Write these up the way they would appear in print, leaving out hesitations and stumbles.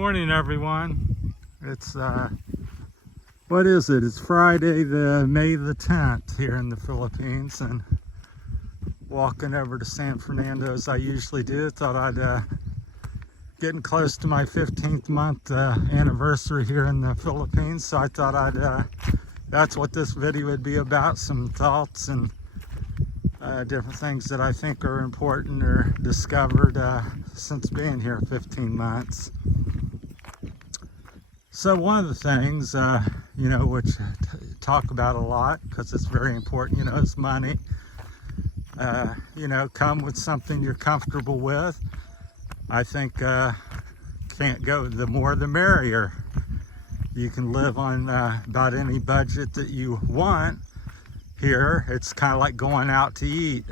Morning, everyone. It's what is it? It's Friday, the May the 10th here in the Philippines, and walking over to San Fernando as I usually do. Thought I'd getting close to my 15th month anniversary here in the Philippines, so I thought that's what this video would be about, some thoughts and different things that I think are important or discovered since being here 15 months. So one of the things, which talk about a lot because it's very important, is money. Come with something you're comfortable with. I think can't go, the more the merrier. You can live on about any budget that you want here. It's kind of like going out to eat.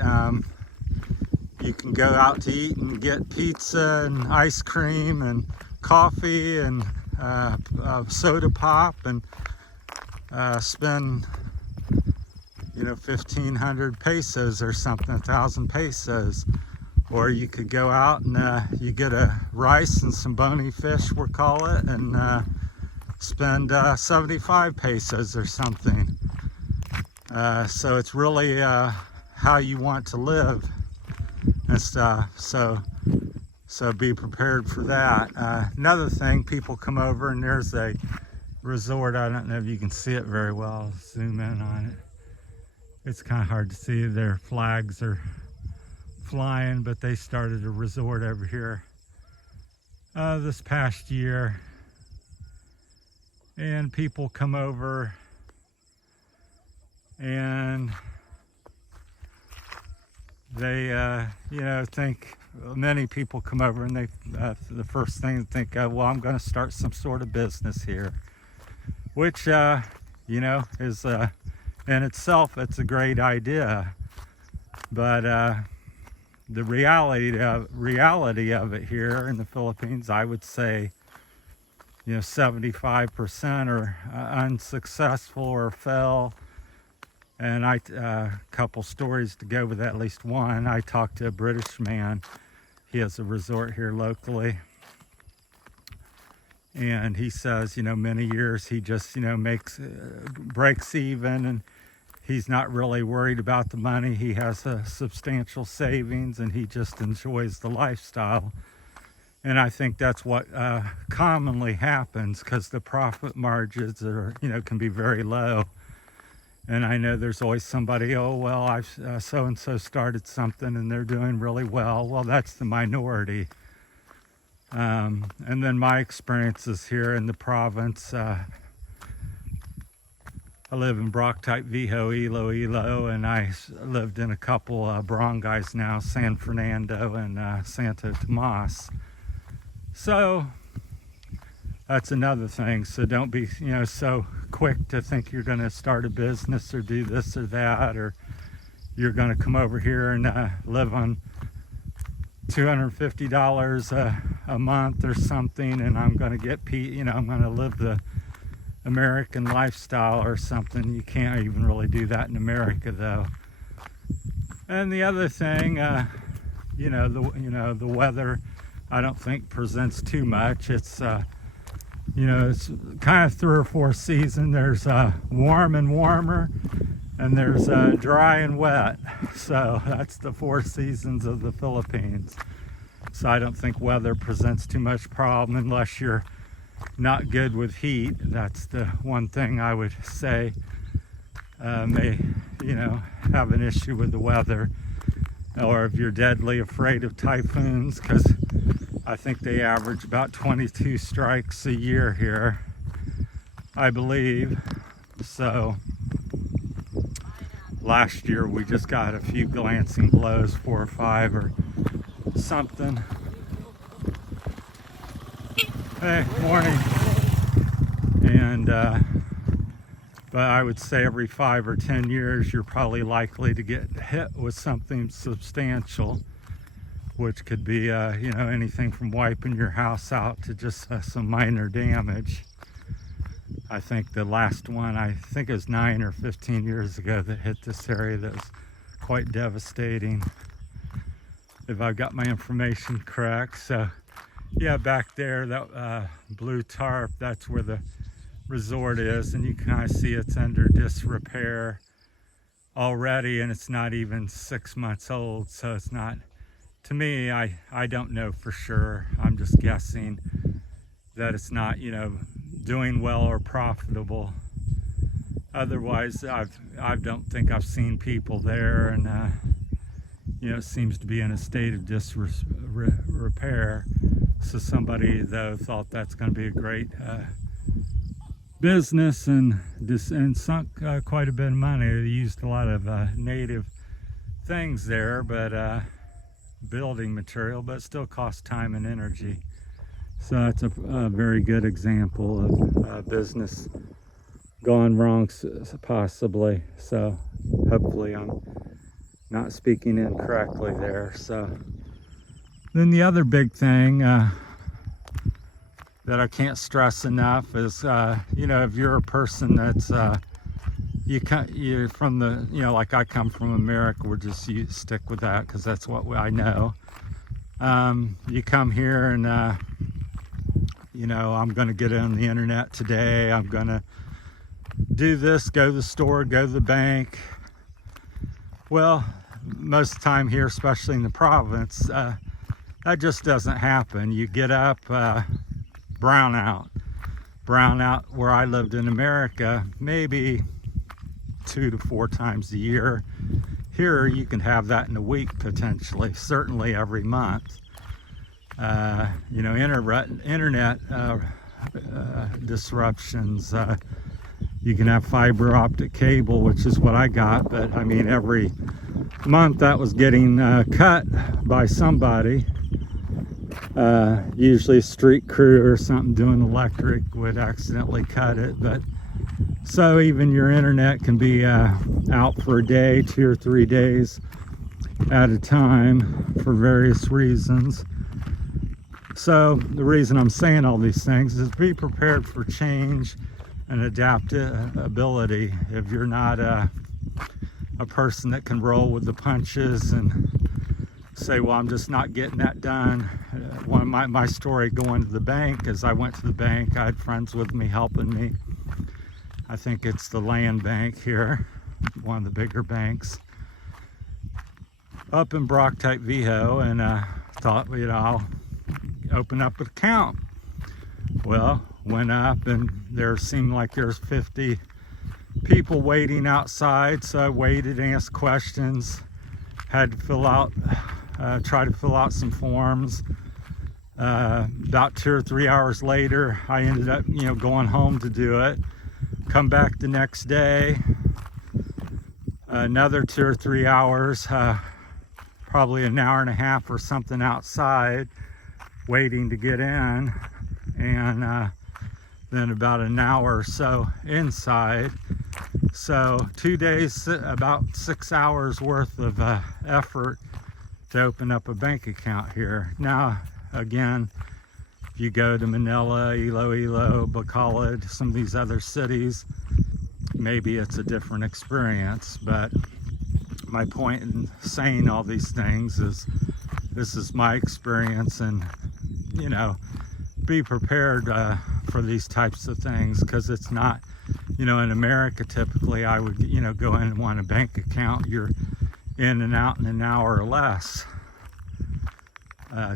You can go out to eat and get pizza and ice cream and coffee and soda pop and spend 1,500 pesos or something, 1,000 pesos. Or you could go out and you get a rice and some bony fish, we'll call it, and spend 75 pesos or something. So it's really how you want to live and stuff. So be prepared for that. Another thing, people come over and there's a resort. I don't know if you can see it very well. I'll zoom in on it. It's kind of hard to see. Their flags are flying, but they started a resort over here this past year. And people come over and they, think, many people come over and they, the first thing they think, well, I'm going to start some sort of business here, which, is in itself, it's a great idea. But the reality of it here in the Philippines, I would say, 75% are unsuccessful or fail. And a couple stories to go with that, at least one. I talked to a British man. He has a resort here locally. And he says, many years he just, breaks even, and he's not really worried about the money. He has a substantial savings and he just enjoys the lifestyle. And I think that's what commonly happens, because the profit margins are, can be very low. And I know there's always somebody, I've so-and-so started something and they're doing really well. Well, that's the minority. And then my experiences here in the province, I live in Barotac, Viejo, Iloilo, and I lived in a couple barangays now, San Fernando and Santo Tomas. So that's another thing. So don't be, so quick to think you're going to start a business or do this or that, or you're going to come over here and live on $250 a month or something, and I'm going to get, I'm going to live the American lifestyle or something. You can't even really do that in America, though. And the other thing, the weather, I don't think presents too much. It's it's kind of 3 or 4 seasons. There's warm and warmer, and there's dry and wet. So that's the 4 seasons of the Philippines. So I don't think weather presents too much problem unless you're not good with heat. That's the one thing I would say may, have an issue with the weather. Or if you're deadly afraid of typhoons, because I think they average about 22 strikes a year here, I believe. So last year we just got a few glancing blows, 4 or 5 or something. Hey, morning. And but I would say every 5 or 10 years you're probably likely to get hit with something substantial, which could be anything from wiping your house out to just some minor damage. I think the last one, it was 9 or 15 years ago, that hit this area that was quite devastating, if I got my information correct. So Yeah, back there, that blue tarp, that's where the resort is, and you can kind of see it's under disrepair already, and it's not even 6 months old, so it's not, to me, I don't know for sure. I'm just guessing that it's not, you know, doing well or profitable. Otherwise, I don't think I've seen people there, and you know, it seems to be in a state of disrepair. So somebody though thought that's going to be a great business, and sunk quite a bit of money. They used a lot of native things there, but building material, but it still costs time and energy. So that's a very good example of business gone wrong, possibly. So hopefully I'm not speaking incorrectly there. So then the other big thing that I can't stress enough is, you know, if you're a person that's you're from the, you know, like I come from America, you stick with that because that's what I know. You come here and you know, I'm going to get on the internet today, I'm going to do this, go to the store, go to the bank. Well, most of the time here, especially in the province, that just doesn't happen. You get up, brownout where I lived in America, maybe 2 to 4 times a year. Here you can have that in a week potentially, certainly every month. You know, internet disruptions. You can have fiber optic cable, which is what I got, but I mean every month that was getting cut by somebody. Usually a street crew or something doing electric would accidentally cut it. But so even your internet can be out for a day, 2 or 3 days at a time for various reasons. So the reason I'm saying all these things is be prepared for change and adaptability. If you're not a person that can roll with the punches and say, well, I'm just not getting that done. One of my story going to the bank is I went to the bank. I had friends with me helping me. I think it's the land bank here, one of the bigger banks up in Barotac, Viejo, and thought, you know, I'll open up an account. Well, went up and there seemed like there's 50 people waiting outside, so I waited, asked questions, had to try to fill out some forms. About 2 or 3 hours later, I ended up, you know, going home to do it. Come back the next day, another 2 or 3 hours, probably an hour and a half or something outside waiting to get in, and then about an hour or so inside. So 2 days, about 6 hours worth of effort to open up a bank account here. Now again, if you go to Manila, Iloilo, Bacolod, some of these other cities, maybe it's a different experience. But my point in saying all these things is this is my experience, and you know, be prepared for these types of things, because it's not, you know, in America typically I would, you know, go in and want a bank account, you're in and out in an hour or less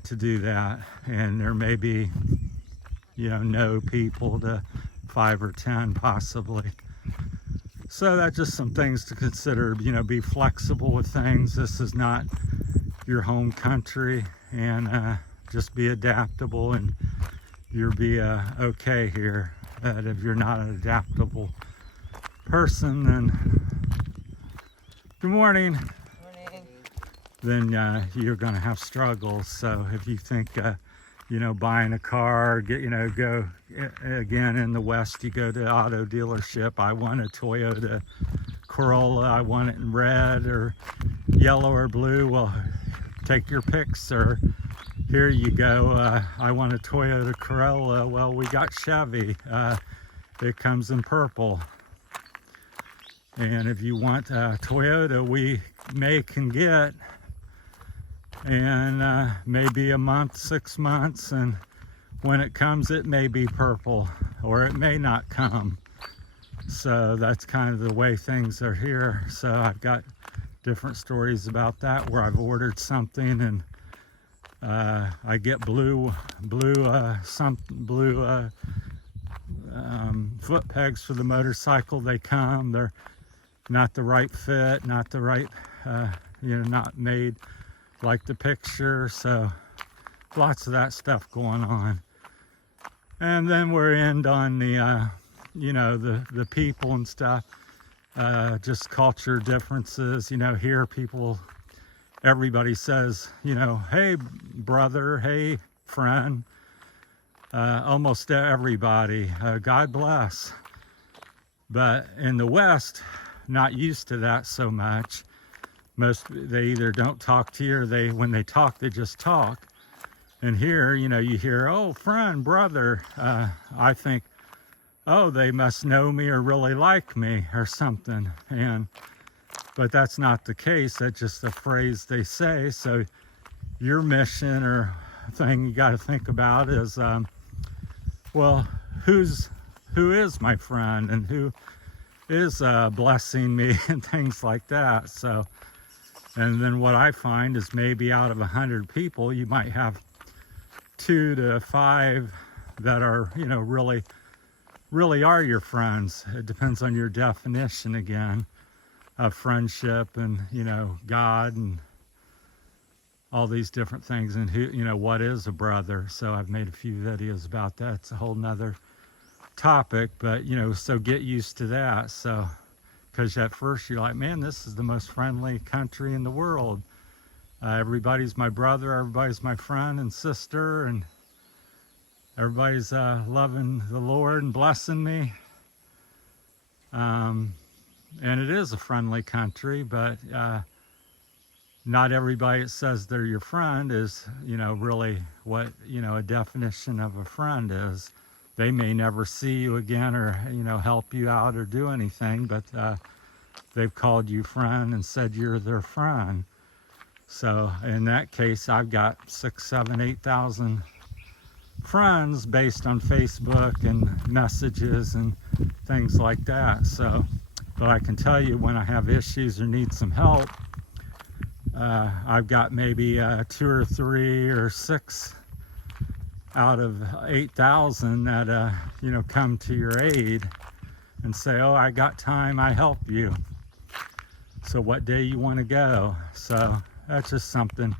to do that, and there may be, you know people to 5 or 10 possibly. So that's just some things to consider. You know, be flexible with things. This is not your home country, and just be adaptable, and you'll be okay here. But if you're not an adaptable person, then good morning. Then you're going to have struggles. So if you think, you know, buying a car, go again in the West, you go to auto dealership. I want a Toyota Corolla. I want it in red or yellow or blue. Well, take your pick, sir. Here you go. I want a Toyota Corolla. Well, we got Chevy. It comes in purple. And if you want Toyota, we make and get and maybe a month, 6 months, and when it comes, it may be purple, or it may not come. So that's kind of the way things are here. So I've got different stories about that, where I've ordered something and I get blue foot pegs for the motorcycle. They come, they're not the right fit, not the right, not made like the picture. So lots of that stuff going on. And then we're end on the, the people and stuff, just culture differences. Here everybody says, hey brother, hey friend, almost everybody, God bless. But in the West, not used to that so much. They either don't talk to you, or when they talk, they just talk. And here, you hear, oh, friend, brother. I think, oh, they must know me or really like me or something. But that's not the case. That's just a phrase they say. So your mission or thing you got to think about is, well, who is my friend, and who is blessing me and things like that. So, and then what I find is maybe out of 100 people, you might have 2 to 5 that are, really are your friends. It depends on your definition again of friendship, and God, and all these different things, and who, what is a brother. So I've made a few videos about that. It's a whole nother topic, but so get used to that. So, because at first you're like, man, this is the most friendly country in the world. Everybody's my brother, everybody's my friend and sister, and everybody's loving the Lord and blessing me. And it is a friendly country, but not everybody that says they're your friend is, really what, a definition of a friend is. They may never see you again, or, help you out or do anything, but they've called you friend and said you're their friend. So in that case, I've got 6, 7, 8,000 friends based on Facebook and messages and things like that. So, but I can tell you, when I have issues or need some help, I've got maybe 2 or 3 or 6 out of 8,000 that come to your aid and say, oh, I got time, I help you. So what day you want to go? So that's just something,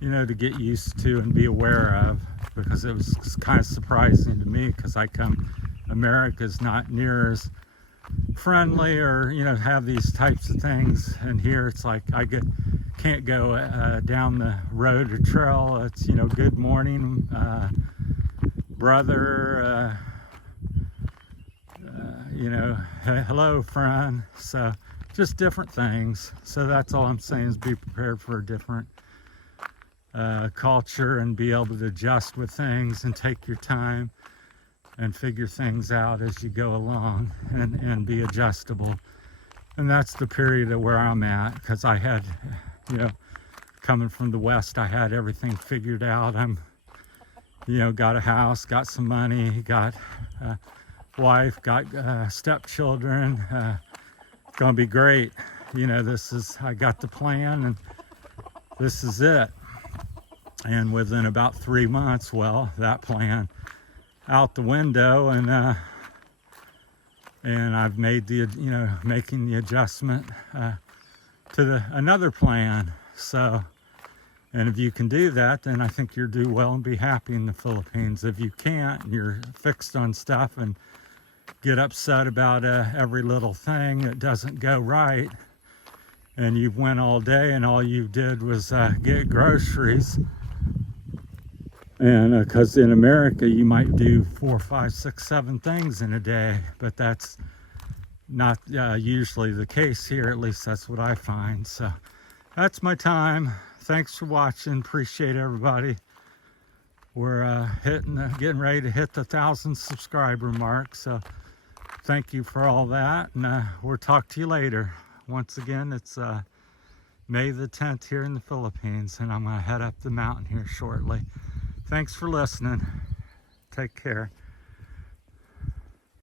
to get used to and be aware of, because it was kind of surprising to me, because America's not near as friendly, or, have these types of things. And here it's like, can't go down the road or trail. It's, good morning, brother, hello, friend. So just different things. So that's all I'm saying, is be prepared for a different culture, and be able to adjust with things, and take your time and figure things out as you go along, and be adjustable. And that's the period of where I'm at, because I had, coming from the West, I had everything figured out. I'm, got a house, got some money, got a wife, got stepchildren. It's gonna be great. I got the plan, and this is it. And within about 3 months, well, that plan out the window, and I've made making the adjustment to another plan. So, and if you can do that, then I think you'll do well and be happy in the Philippines. If you can't, and you're fixed on stuff and get upset about every little thing that doesn't go right, and you went all day and all you did was get groceries. And because in America you might do 4, 5, 6, 7 things in a day, but that's not usually the case here. At least that's what I find. So that's my time. Thanks for watching. Appreciate everybody. We're getting ready to hit the 1,000 subscriber mark. So thank you for all that, and we'll talk to you later. Once again, it's May the 10th here in the Philippines, and I'm going to head up the mountain here shortly. Thanks for listening. Take care.